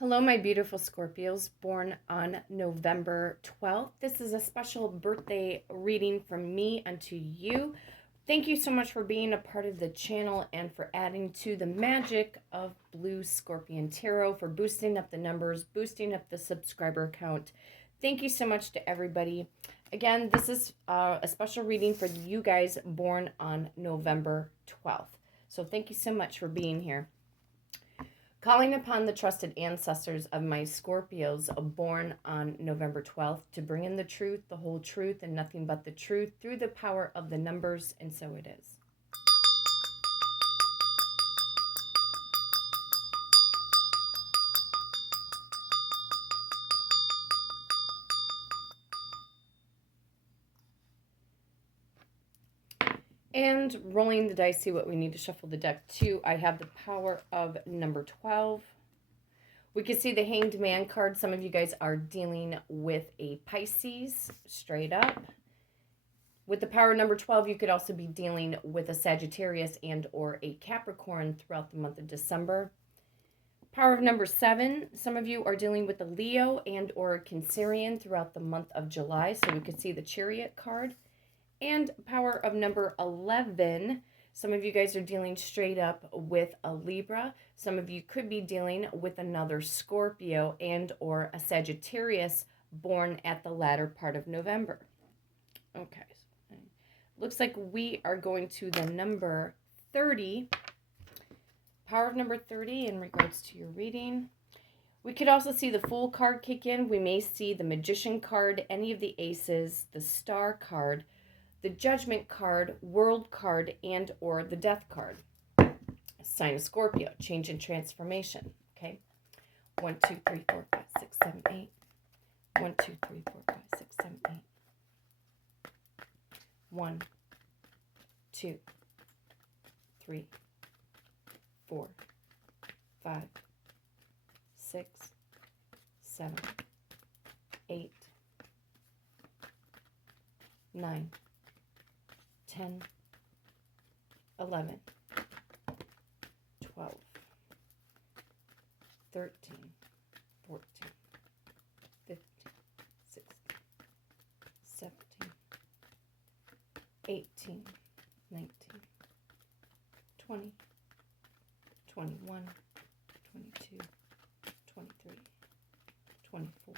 Hello, my beautiful Scorpios born on November 12th. This is a special birthday reading from me unto you. Thank you so much for being a part of the channel and for adding to the magic of Blue Scorpion Tarot, for boosting up the numbers, boosting up the subscriber count. Thank you so much to everybody. Again, this is a special reading for you guys born on November 12th. So thank you so much for being here. Calling upon the trusted ancestors of my Scorpios born on November 12th to bring in the truth, the whole truth, and nothing but the truth through the power of the numbers, and so it is. And rolling the dice, see what we need to shuffle the deck to. I have the power of number 12. We can see the Hanged Man card. Some of you guys are dealing with a Pisces, straight up. With the power number 12, you could also be dealing with a Sagittarius and or a Capricorn throughout the month of December. Power of number 7, some of you are dealing with a Leo and or a Cancerian throughout the month of July. So we could see the Chariot card. And power of number 11, some of you guys are dealing straight up with a Libra. Some of you could be dealing with another Scorpio and or a Sagittarius born at the latter part of November. Okay. Looks like we are going to the number 30. Power of number 30 in regards to your reading. We could also see the Fool card kick in. We may see the Magician card, any of the Aces, the Star card, the Judgment card, World card, and or the Death card. Sign of Scorpio, change and transformation. Okay. 1, 2, 3, 4, 5, 6, 7, 8. 1, 2, 3, 4, 5, 6, 7, 8. 1, 2, 3, 4, 5, 6, 7, 8, 9, 10, 11, 12, 13, 14, 15, 16, 17, 18, 19, 20, 21, 22, 23, 24,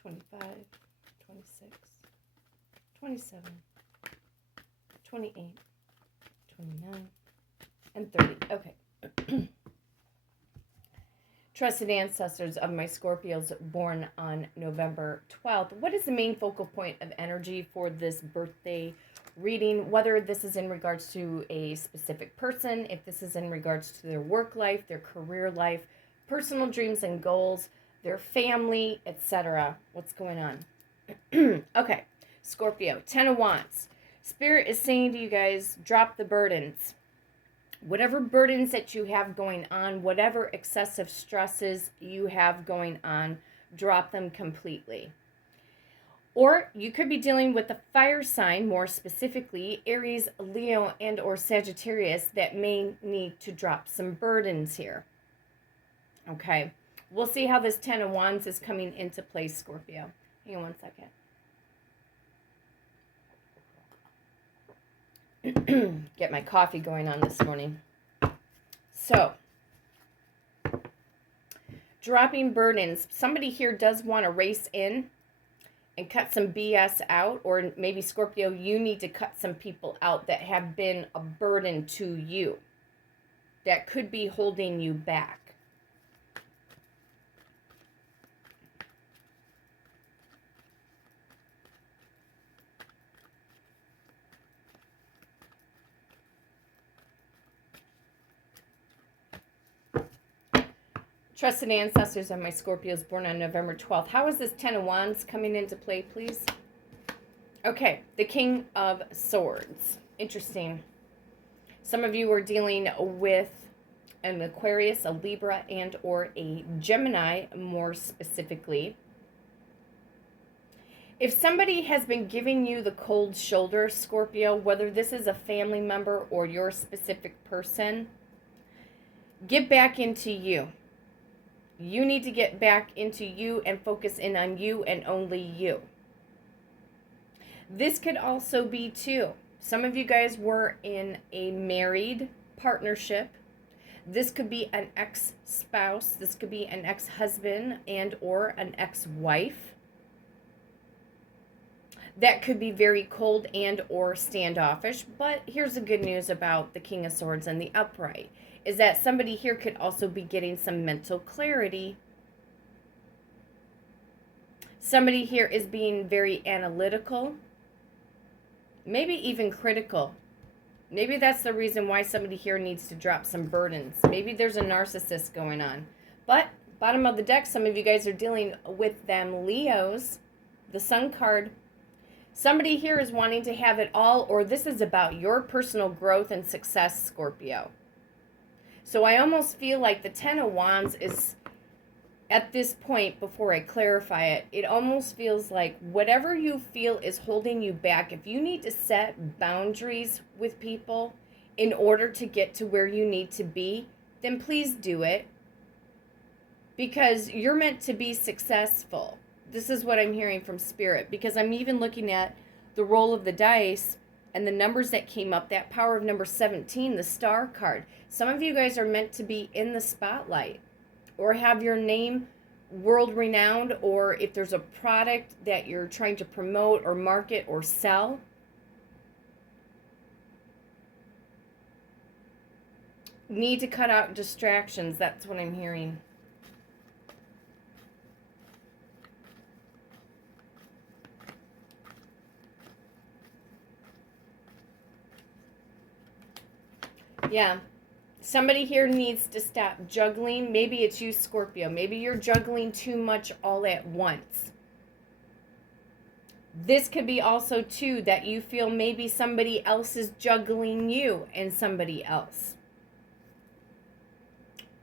25, 26, 27, 28, 29, and 30. Okay. Trusted ancestors of my Scorpios born on November 12th. What is the main focal point of energy for this birthday reading? Whether this is in regards to a specific person, if this is in regards to their work life, their career life, personal dreams and goals, their family, etc. What's going on? Okay. Scorpio, 10 of Wands. Spirit is saying to you guys, drop the burdens. Whatever burdens that you have going on, whatever excessive stresses you have going on, drop them completely. Or you could be dealing with a fire sign, more specifically, Aries, Leo, and or Sagittarius, that may need to drop some burdens here. Okay. We'll see how this 10 of Wands is coming into play, Scorpio. Hang on one second. Get my coffee going on this morning. So, dropping burdens. Somebody here does want to race in and cut some BS out, or maybe Scorpio, you need to cut some people out that have been a burden to you, that could be holding you back. Trusted ancestors of my Scorpios born on November 12th. How is this 10 of Wands coming into play, please? Okay, the King of Swords. Interesting. Some of you are dealing with an Aquarius, a Libra, and or a Gemini, more specifically. If somebody has been giving you the cold shoulder, Scorpio, whether this is a family member or your specific person, get back into you. You need to get back into you and focus in on you and only you. This could also be too. Some of you guys were in a married partnership. This could be an ex-spouse. This could be an ex-husband and or an ex-wife. That could be very cold and or standoffish. But here's the good news about the King of Swords and the upright, is that somebody here could also be getting some mental clarity. Somebody here is being very analytical, maybe even critical. Maybe that's the reason why somebody here needs to drop some burdens. Maybe there's a narcissist going on. But bottom of the deck, some of you guys are dealing with them Leos, the Sun card. Somebody here is wanting to have it all, or this is about your personal growth and success, Scorpio. So I almost feel like the Ten of Wands is, at this point, before I clarify it, it almost feels like whatever you feel is holding you back, if you need to set boundaries with people in order to get to where you need to be, then please do it. Because you're meant to be successful. This is what I'm hearing from Spirit. Because I'm even looking at the roll of the dice and the numbers that came up, that power of number 17, the Star card. Some of you guys are meant to be in the spotlight or have your name world renowned, or if there's a product that you're trying to promote or market or sell. Need to cut out distractions. That's what I'm hearing. Yeah. Somebody here needs to stop juggling. Maybe it's you, Scorpio. Maybe you're juggling too much all at once. This could be also, too, that you feel maybe somebody else is juggling you and somebody else.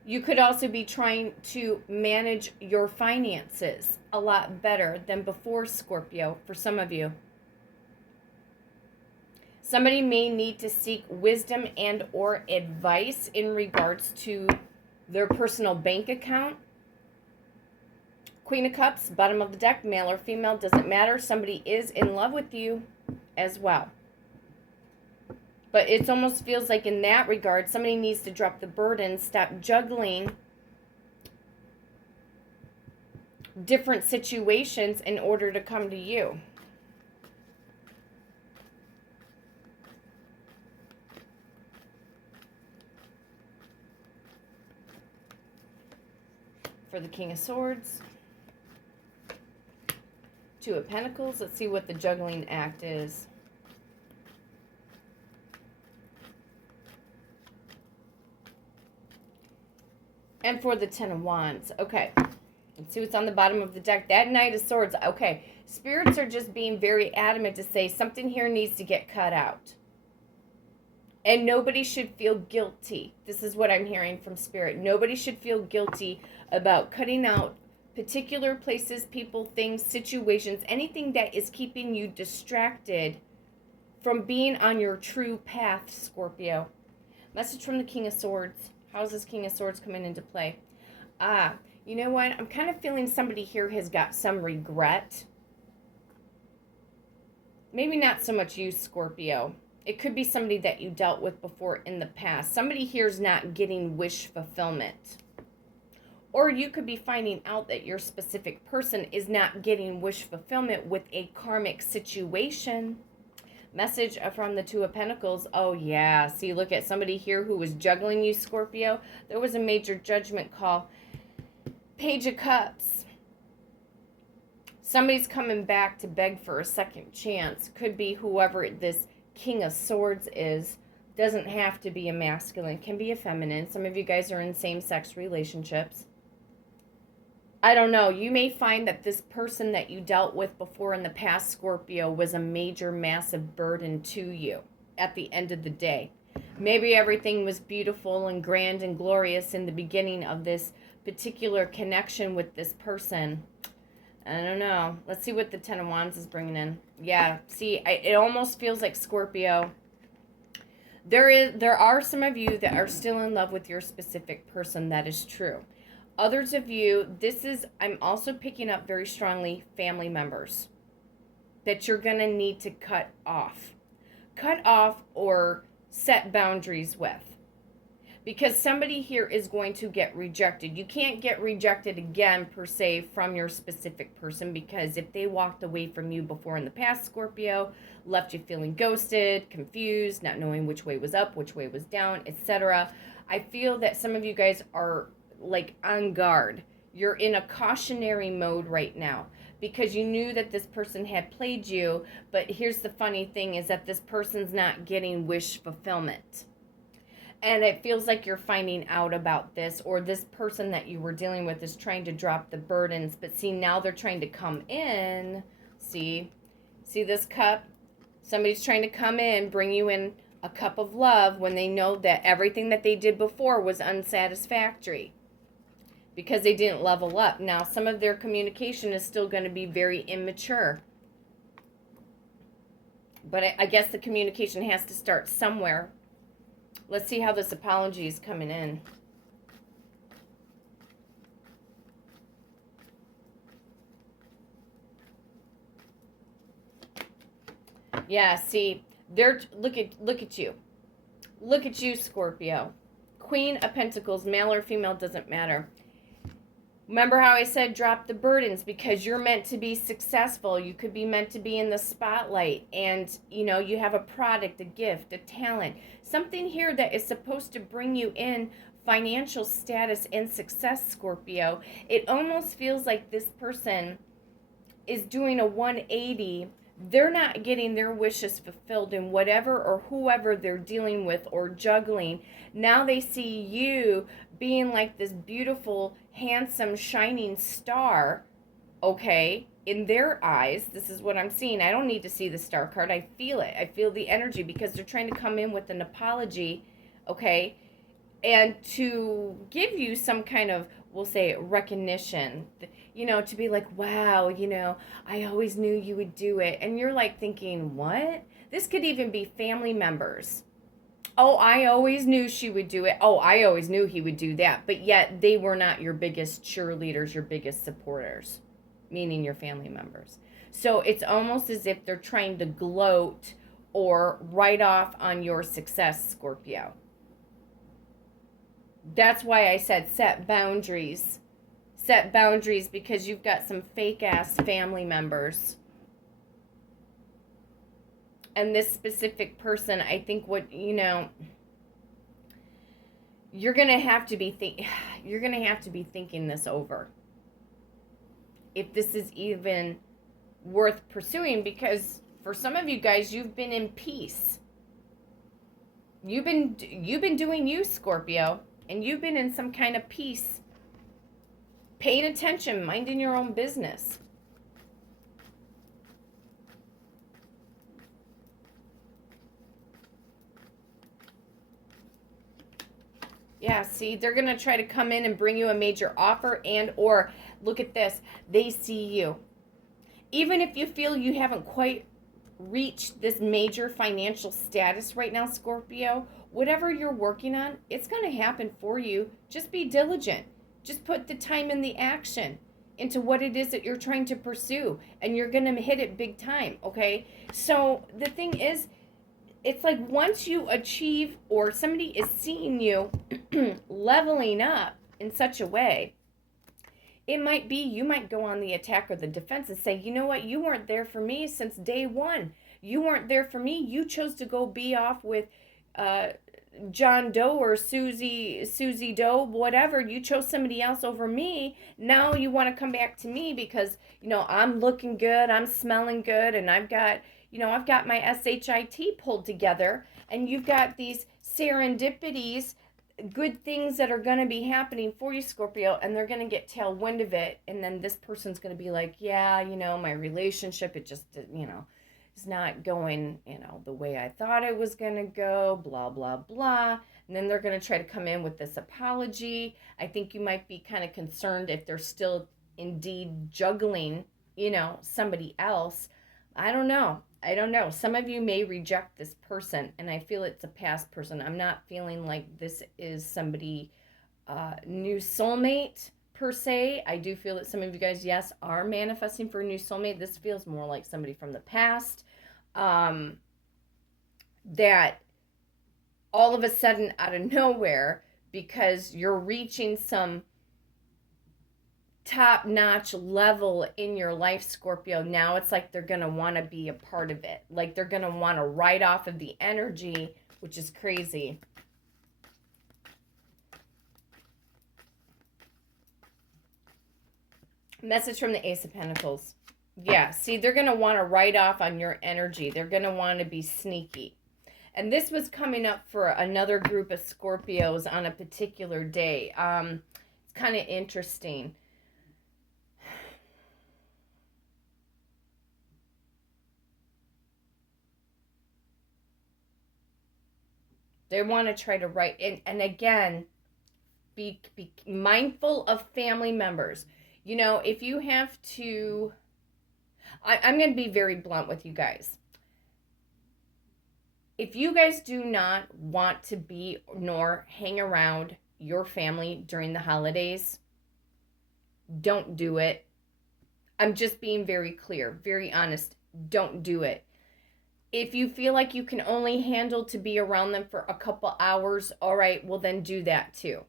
You could also be trying to manage your finances a lot better than before, Scorpio, for some of you. Somebody may need to seek wisdom and or advice in regards to their personal bank account. Queen of Cups, bottom of the deck, male or female, doesn't matter. Somebody is in love with you as well. But it almost feels like in that regard, somebody needs to drop the burden, stop juggling different situations in order to come to you. For the King of Swords, Two of Pentacles. Let's see what the juggling act is. And for the Ten of Wands. Okay. Let's see what's on the bottom of the deck. That Knight of Swords. Okay. Spirits are just being very adamant to say something here needs to get cut out. And nobody should feel guilty. This is what I'm hearing from Spirit. Nobody should feel guilty about cutting out particular places, people, things, situations, anything that is keeping you distracted from being on your true path, Scorpio. Message from the King of Swords. How's this King of Swords coming into play? You know what? I'm kind of feeling somebody here has got some regret. Maybe not so much you, Scorpio. It could be somebody that you dealt with before in the past. Somebody here is not getting wish fulfillment. Or you could be finding out that your specific person is not getting wish fulfillment with a karmic situation. Message from the Two of Pentacles. Oh, yeah. See, look at somebody here who was juggling you, Scorpio. There was a major judgment call. Page of Cups. Somebody's coming back to beg for a second chance. Could be whoever this King of Swords is. Doesn't have to be a masculine. Can be a feminine. Some of you guys are in same-sex relationships. I don't know. You may find that this person that you dealt with before in the past, Scorpio, was a major, massive burden to you at the end of the day. Maybe everything was beautiful and grand and glorious in the beginning of this particular connection with this person. I don't know. Let's see what the Ten of Wands is bringing in. Yeah, see, it almost feels like, Scorpio, there are some of you that are still in love with your specific person. That is true. Others of you, I'm also picking up very strongly family members that you're going to need to cut off. Cut off or set boundaries with. Because somebody here is going to get rejected. You can't get rejected again, per se, from your specific person, because if they walked away from you before in the past, Scorpio, left you feeling ghosted, confused, not knowing which way was up, which way was down, etc., I feel that some of you guys are like on guard. You're in a cautionary mode right now because you knew that this person had played you, but here's the funny thing is that this person's not getting wish fulfillment. And it feels like you're finding out about this, or this person that you were dealing with is trying to drop the burdens, but see, now they're trying to come in. See this cup? Somebody's trying to come in, bring you in a cup of love when they know that everything that they did before was unsatisfactory because they didn't level up. Now, some of their communication is still going to be very immature. But I guess the communication has to start somewhere. Let's see how this apology is coming in. Yeah, see, look at you. Look at you, Scorpio. Queen of Pentacles, male or female, doesn't matter. Remember how I said drop the burdens, because you're meant to be successful. You could be meant to be in the spotlight, and you have a product, a gift, a talent, something here that is supposed to bring you in financial status and success, Scorpio. It almost feels like this person is doing a 180. They're not getting their wishes fulfilled in whatever or whoever they're dealing with or juggling. Now they see you being like this beautiful, handsome, shining star, okay, in their eyes. This is what I'm seeing. I don't need to see the star card. I feel it. I feel the energy, because they're trying to come in with an apology, okay, and to give you some kind of, we'll say, recognition, to be like, wow, I always knew you would do it. And you're like thinking, what? This could even be family members. Oh, I always knew she would do it. Oh, I always knew he would do that. But yet they were not your biggest cheerleaders, your biggest supporters, meaning your family members. So it's almost as if they're trying to gloat or write off on your success, Scorpio. That's why I said set boundaries. Set boundaries, because you've got some fake-ass family members. And this specific person, I think you're going to have to be thinking this over. If this is even worth pursuing, because for some of you guys, you've been in peace. You've been doing you, Scorpio, and you've been in some kind of peace. Paying attention, minding your own business. Yeah, see, they're going to try to come in and bring you a major offer, and or, look at this, they see you. Even if you feel you haven't quite reached this major financial status right now, Scorpio, whatever you're working on, it's going to happen for you. Just be diligent. Just put the time and the action into what it is that you're trying to pursue, and you're going to hit it big time, okay? So the thing is, it's like once you achieve, or somebody is seeing you leveling up in such a way, it might be you might go on the attack or the defense and say, you know what, you weren't there for me since day one. You weren't there for me. You chose to go be off with John Doe or Susie Doe, whatever. You chose somebody else over me. Now you want to come back to me because, I'm looking good, I'm smelling good, and I've got my SHIT pulled together, and you've got these serendipities, good things that are going to be happening for you, Scorpio, and they're going to get tailwind of it, and then this person's going to be like, yeah, my relationship, it just, is not going, the way I thought it was going to go, blah, blah, blah. And then they're going to try to come in with this apology. I think you might be kind of concerned if they're still indeed juggling, somebody else. I don't know. Some of you may reject this person, and I feel it's a past person. I'm not feeling like this is somebody, new soulmate. per se. I do feel that some of you guys, yes, are manifesting for a new soulmate. This feels more like somebody from the past. That all of a sudden, out of nowhere, because you're reaching some top-notch level in your life, Scorpio, now it's like they're going to want to be a part of it. Like they're going to want to ride off of the energy, which is crazy. Message from the Ace of Pentacles. Yeah, see, they're going to want to ride off on your energy. They're going to want to be sneaky. And this was coming up for another group of Scorpios on a particular day. It's kind of interesting. They want to try to write, and again, be mindful of family members. You know, if you have to, I'm going to be very blunt with you guys. If you guys do not want to be nor hang around your family during the holidays, don't do it. I'm just being very clear, very honest. Don't do it. If you feel like you can only handle to be around them for a couple hours, all right, well then do that too.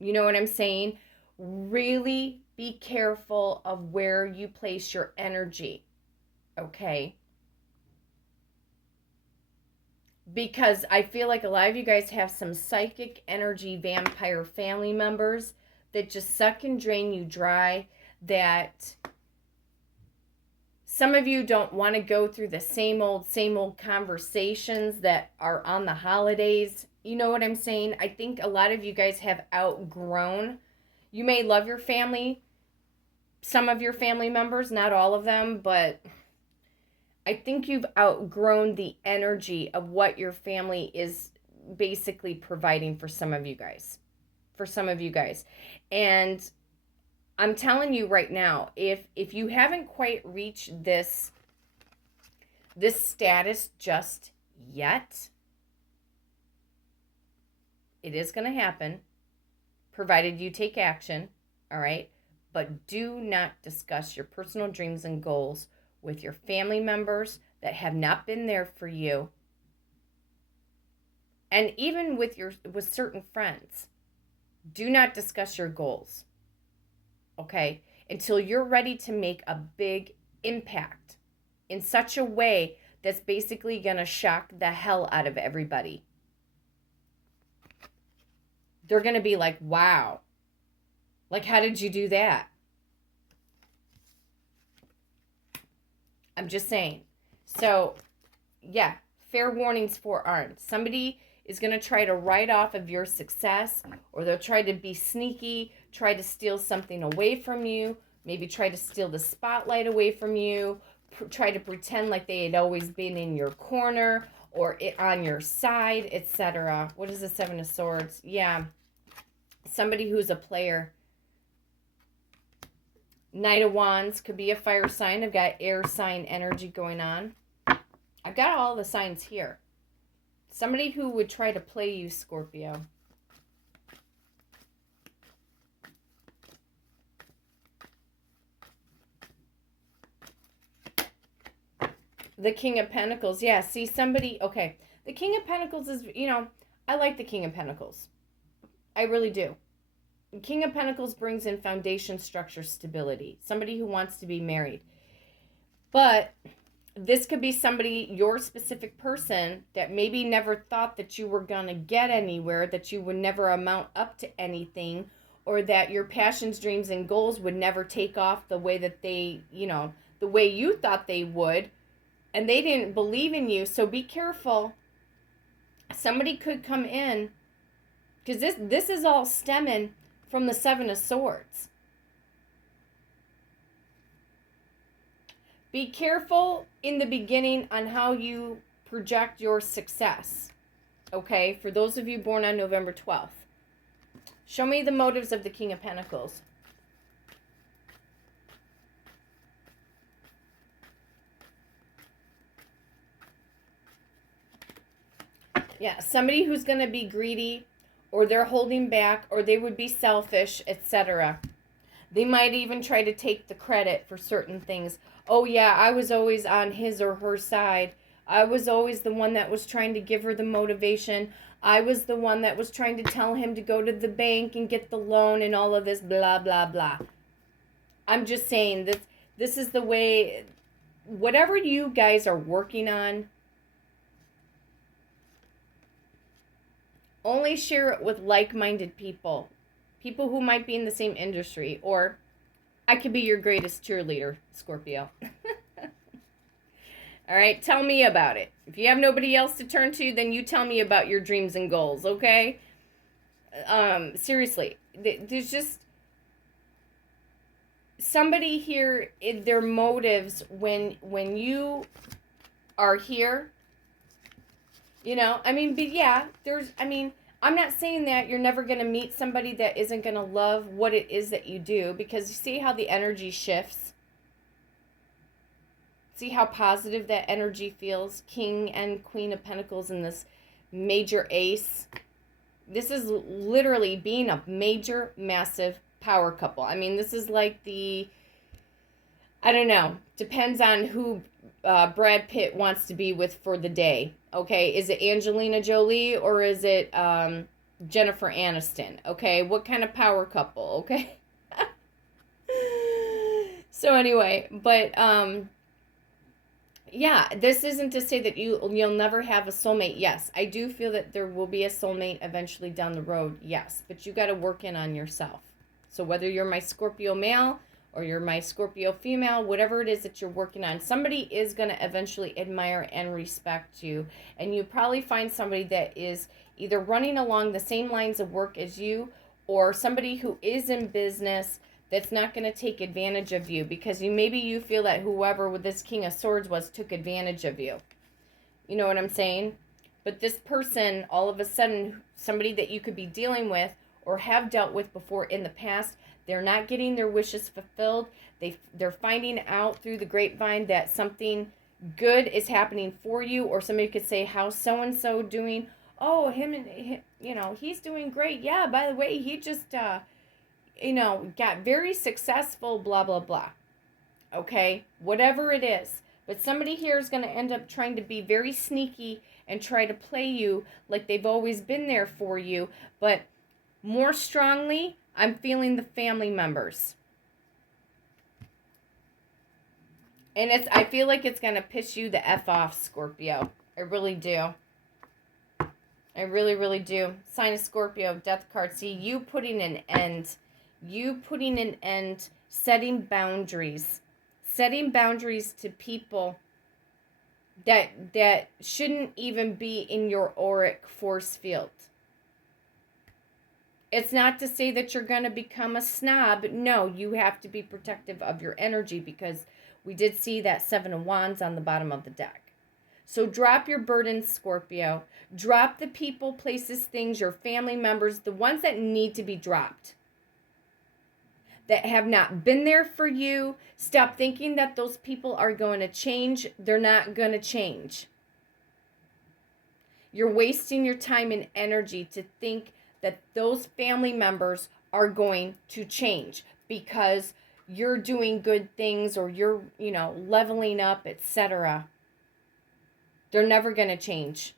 You know what I'm saying? Really be careful of where you place your energy, okay? Because I feel like a lot of you guys have some psychic energy vampire family members that just suck and drain you dry, that some of you don't want to go through the same old conversations that are on the holidays. You know what I'm saying? I think a lot of you guys have outgrown. You may love your family, some of your family members, not all of them, but I think you've outgrown the energy of what your family is basically providing for some of you guys. And I'm telling you right now, if you haven't quite reached this status just yet, it is going to happen, provided you take action, all right? But do not discuss your personal dreams and goals with your family members that have not been there for you. And even with certain friends, do not discuss your goals. Okay, until you're ready to make a big impact in such a way that's basically going to shock the hell out of everybody. They're going to be like, wow, like, how did you do that? I'm just saying. So, yeah, fair warnings forearmed. Somebody is going to try to write off of your success, or they'll try to be sneaky, try to steal something away from you, maybe try to steal the spotlight away from you, try to pretend like they had always been in your corner or on your side, etc. What is the Seven of Swords? Yeah, somebody who's a player. Knight of Wands could be a fire sign. I've got air sign energy going on. I've got all the signs here. Somebody who would try to play you, Scorpio. The King of Pentacles. Yeah, see somebody, okay. The King of Pentacles is, you know, I like the King of Pentacles. I really do. The King of Pentacles brings in foundation, structure, stability. Somebody who wants to be married. But this could be somebody, your specific person, that maybe never thought that you were going to get anywhere, that you would never amount up to anything, or that your passions, dreams, and goals would never take off the way that they, you know, the way you thought they would, and they didn't believe in you. So be careful. Somebody could come in, because this is all stemming from the Seven of Swords. Be careful in the beginning on how you project your success. Okay, for those of you born on November 12th. Show me the motives of the King of Pentacles. Yeah, somebody who's going to be greedy, or they're holding back, or they would be selfish, etc. They might even try to take the credit for certain things. Oh, yeah, I was always on his or her side. I was always the one that was trying to give her the motivation. I was the one that was trying to tell him to go to the bank and get the loan and all of this, blah, blah, blah. I'm just saying this is the way, whatever you guys are working on, only share it with like-minded people. People who might be in the same industry, or I could be your greatest cheerleader, Scorpio. All right, tell me about it. If you have nobody else to turn to, then you tell me about your dreams and goals, okay? Seriously, there's just somebody here, their motives when you are here, you know, I mean, but yeah, I'm not saying that you're never going to meet somebody that isn't going to love what it is that you do, because you see how the energy shifts. See how positive that energy feels? King and Queen of Pentacles and this major ace. This is literally being a major, massive power couple. I mean, this is like I don't know. Depends on who Brad Pitt wants to be with for the day. Okay, is it Angelina Jolie or is it Jennifer Aniston? Okay, what kind of power couple? Okay. So anyway, but yeah, this isn't to say that you'll never have a soulmate. Yes, I do feel that there will be a soulmate eventually down the road. Yes, but you got to work in on yourself. So whether you're my Scorpio male or you're my Scorpio female, whatever it is that you're working on, somebody is going to eventually admire and respect you. And you probably find somebody that is either running along the same lines of work as you, or somebody who is in business that's not going to take advantage of you, because maybe you feel that whoever with this King of Swords took advantage of you. You know what I'm saying? But this person, all of a sudden, somebody that you could be dealing with or have dealt with before in the past, they're not getting their wishes fulfilled. They're finding out through the grapevine that something good is happening for you, or somebody could say, how's so-and-so doing? Oh, he's doing great. Yeah, by the way, he just, got very successful, blah, blah, blah. Okay? Whatever it is. But somebody here is going to end up trying to be very sneaky and try to play you like they've always been there for you. But more strongly, I'm feeling the family members. And I feel like it's going to piss you the F off, Scorpio. I really do. I really, really do. Sign of Scorpio, death card. See, you putting an end. Setting boundaries. Setting boundaries to people that shouldn't even be in your auric force field. It's not to say that you're going to become a snob. No, you have to be protective of your energy, because we did see that Seven of Wands on the bottom of the deck. So drop your burdens, Scorpio. Drop the people, places, things, your family members, the ones that need to be dropped, that have not been there for you. Stop thinking that those people are going to change. They're not going to change. You're wasting your time and energy to think that those family members are going to change because you're doing good things, or you're, leveling up, etc. They're never going to change.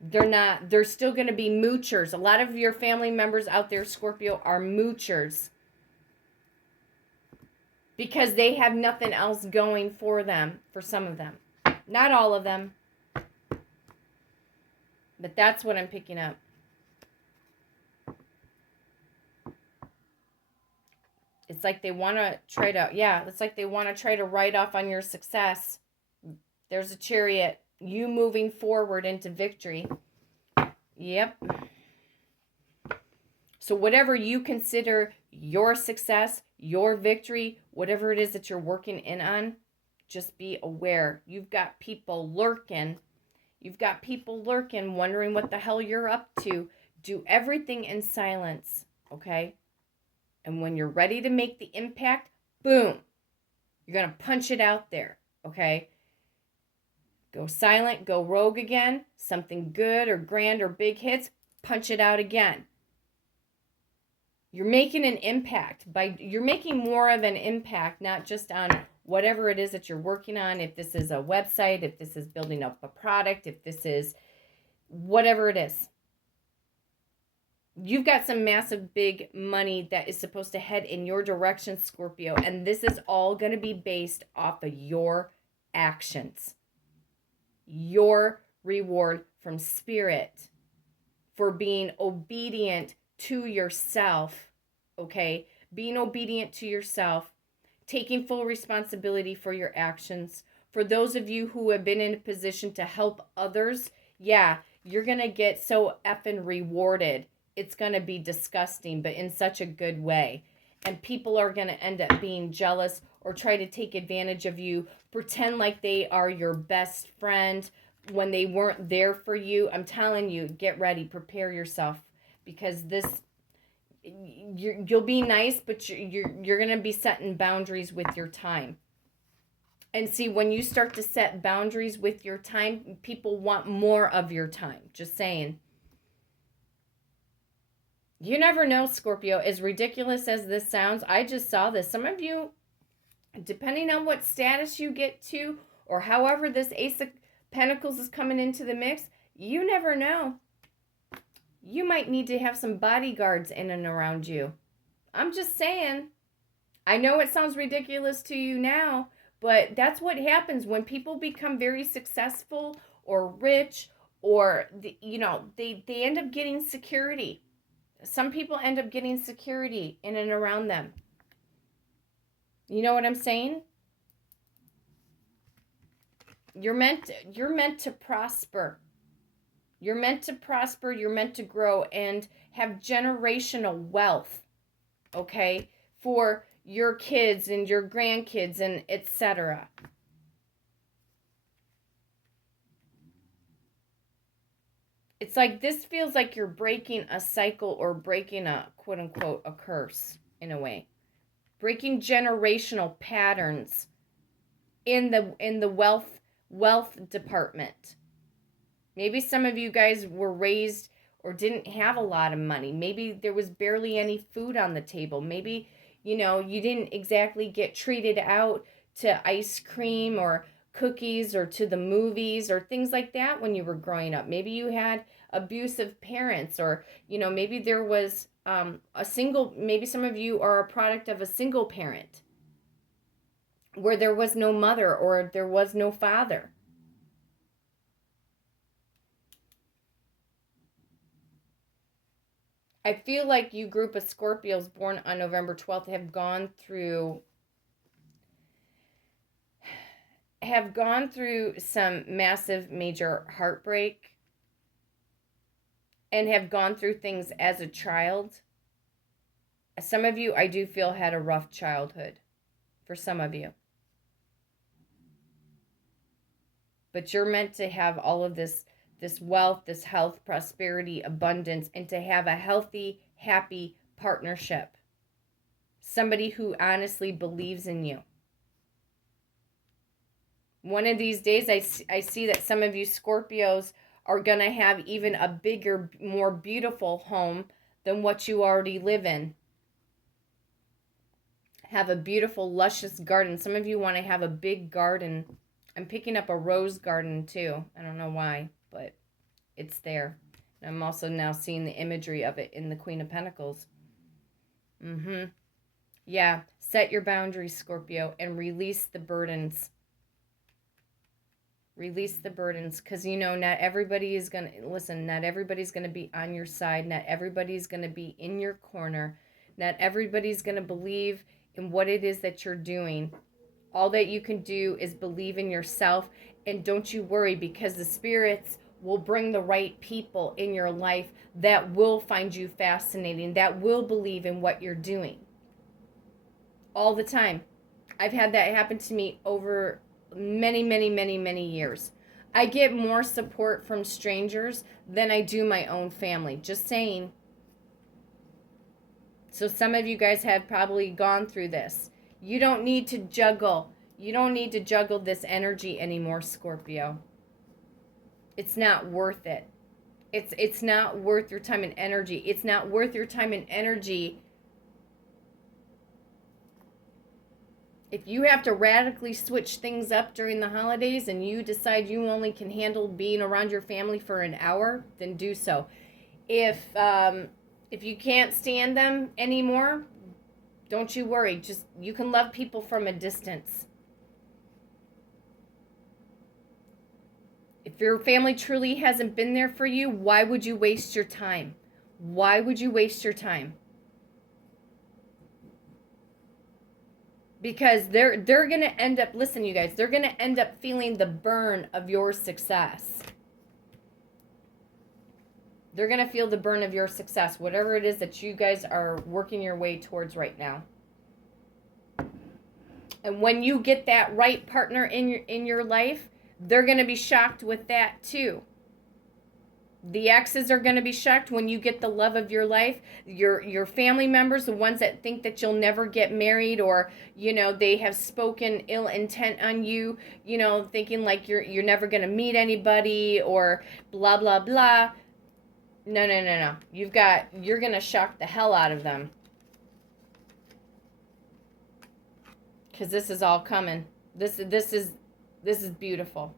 They're still going to be moochers. A lot of your family members out there, Scorpio, are moochers because they have nothing else going for them, for some of them. Not all of them. But that's what I'm picking up. It's like they want to try to write off on your success. There's a Chariot. You moving forward into victory. Yep. So whatever you consider your success, your victory, whatever it is that you're working in on, just be aware. You've got people lurking. Wondering what the hell you're up to. Do everything in silence, okay? And when you're ready to make the impact, boom, you're going to punch it out there, okay? Go silent, go rogue again. Something good or grand or big hits, punch it out again. You're making an impact. You're making more of an impact, not just on whatever it is that you're working on. If this is a website, if this is building up a product, if this is whatever it is. You've got some massive big money that is supposed to head in your direction, Scorpio. And this is all going to be based off of your actions. Your reward from Spirit for being obedient to yourself, okay? Being obedient to yourself, taking full responsibility for your actions. For those of you who have been in a position to help others, yeah, you're going to get so effing rewarded. It's going to be disgusting, but in such a good way. And people are going to end up being jealous or try to take advantage of you, pretend like they are your best friend when they weren't there for you. I'm telling you, get ready, prepare yourself, because you'll be nice, but you're going to be setting boundaries with your time. And see, when you start to set boundaries with your time, people want more of your time. Just saying. You never know, Scorpio. As ridiculous as this sounds, I just saw this. Some of you, depending on what status you get to, or however this Ace of Pentacles is coming into the mix, you never know. You might need to have some bodyguards in and around you. I'm just saying. I know it sounds ridiculous to you now, but that's what happens when people become very successful or rich, or they end up getting security. Some people end up getting security in and around them. You know what I'm saying? You're meant to prosper. You're meant to prosper, you're meant to grow and have generational wealth, okay? For your kids and your grandkids and etc. It's like this feels like you're breaking a cycle or breaking a quote-unquote a curse in a way. Breaking generational patterns in the wealth department. Maybe some of you guys were raised or didn't have a lot of money. Maybe there was barely any food on the table. Maybe, you didn't exactly get treated out to ice cream or cookies or to the movies or things like that when you were growing up. Maybe you had abusive parents, or maybe there was maybe some of you are a product of a single parent where there was no mother or there was no father. I feel like you group of Scorpios born on November 12th have gone through some massive major heartbreak and have gone through things as a child. Some of you, I do feel, had a rough childhood, for some of you. But you're meant to have all of this wealth, this health, prosperity, abundance, and to have a healthy, happy partnership. Somebody who honestly believes in you. One of these days, I see that some of you Scorpios are going to have even a bigger, more beautiful home than what you already live in. Have a beautiful, luscious garden. Some of you want to have a big garden. I'm picking up a rose garden too. I don't know why, but it's there. And I'm also now seeing the imagery of it in the Queen of Pentacles. Yeah, set your boundaries, Scorpio, and release the burdens. Release the burdens, because not everybody is going to, listen, not everybody's going to be on your side. Not everybody's going to be in your corner. Not everybody's going to believe in what it is that you're doing. All that you can do is believe in yourself, and don't you worry, because the spirits will bring the right people in your life that will find you fascinating, that will believe in what you're doing. All the time. I've had that happen to me over many, many, many, many years. I get more support from strangers than I do my own family. Just saying. So some of you guys have probably gone through this. You don't need to juggle. You don't need to juggle this energy anymore, Scorpio. It's not worth it. It's not worth your time and energy. It's not worth your time and energy If you have to radically switch things up during the holidays and you decide you only can handle being around your family for an hour, then do so. If you can't stand them anymore, don't you worry. Just, you can love people from a distance. If your family truly hasn't been there for you, why would you waste your time? Why would you waste your time? Because they're going to end up, listen, you guys, they're going to end up feeling the burn of your success. They're going to feel the burn of your success, whatever it is that you guys are working your way towards right now. And when you get that right partner in your life, they're going to be shocked with that too. The exes are going to be shocked when you get the love of your life. Your family members, the ones that think that you'll never get married, or, you know, they have spoken ill intent on you, you know, thinking like you're never going to meet anybody, or blah, blah, blah. No. You're going to shock the hell out of them. Because this is all coming. This is beautiful.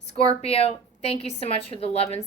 Scorpio, thank you so much for the love and support.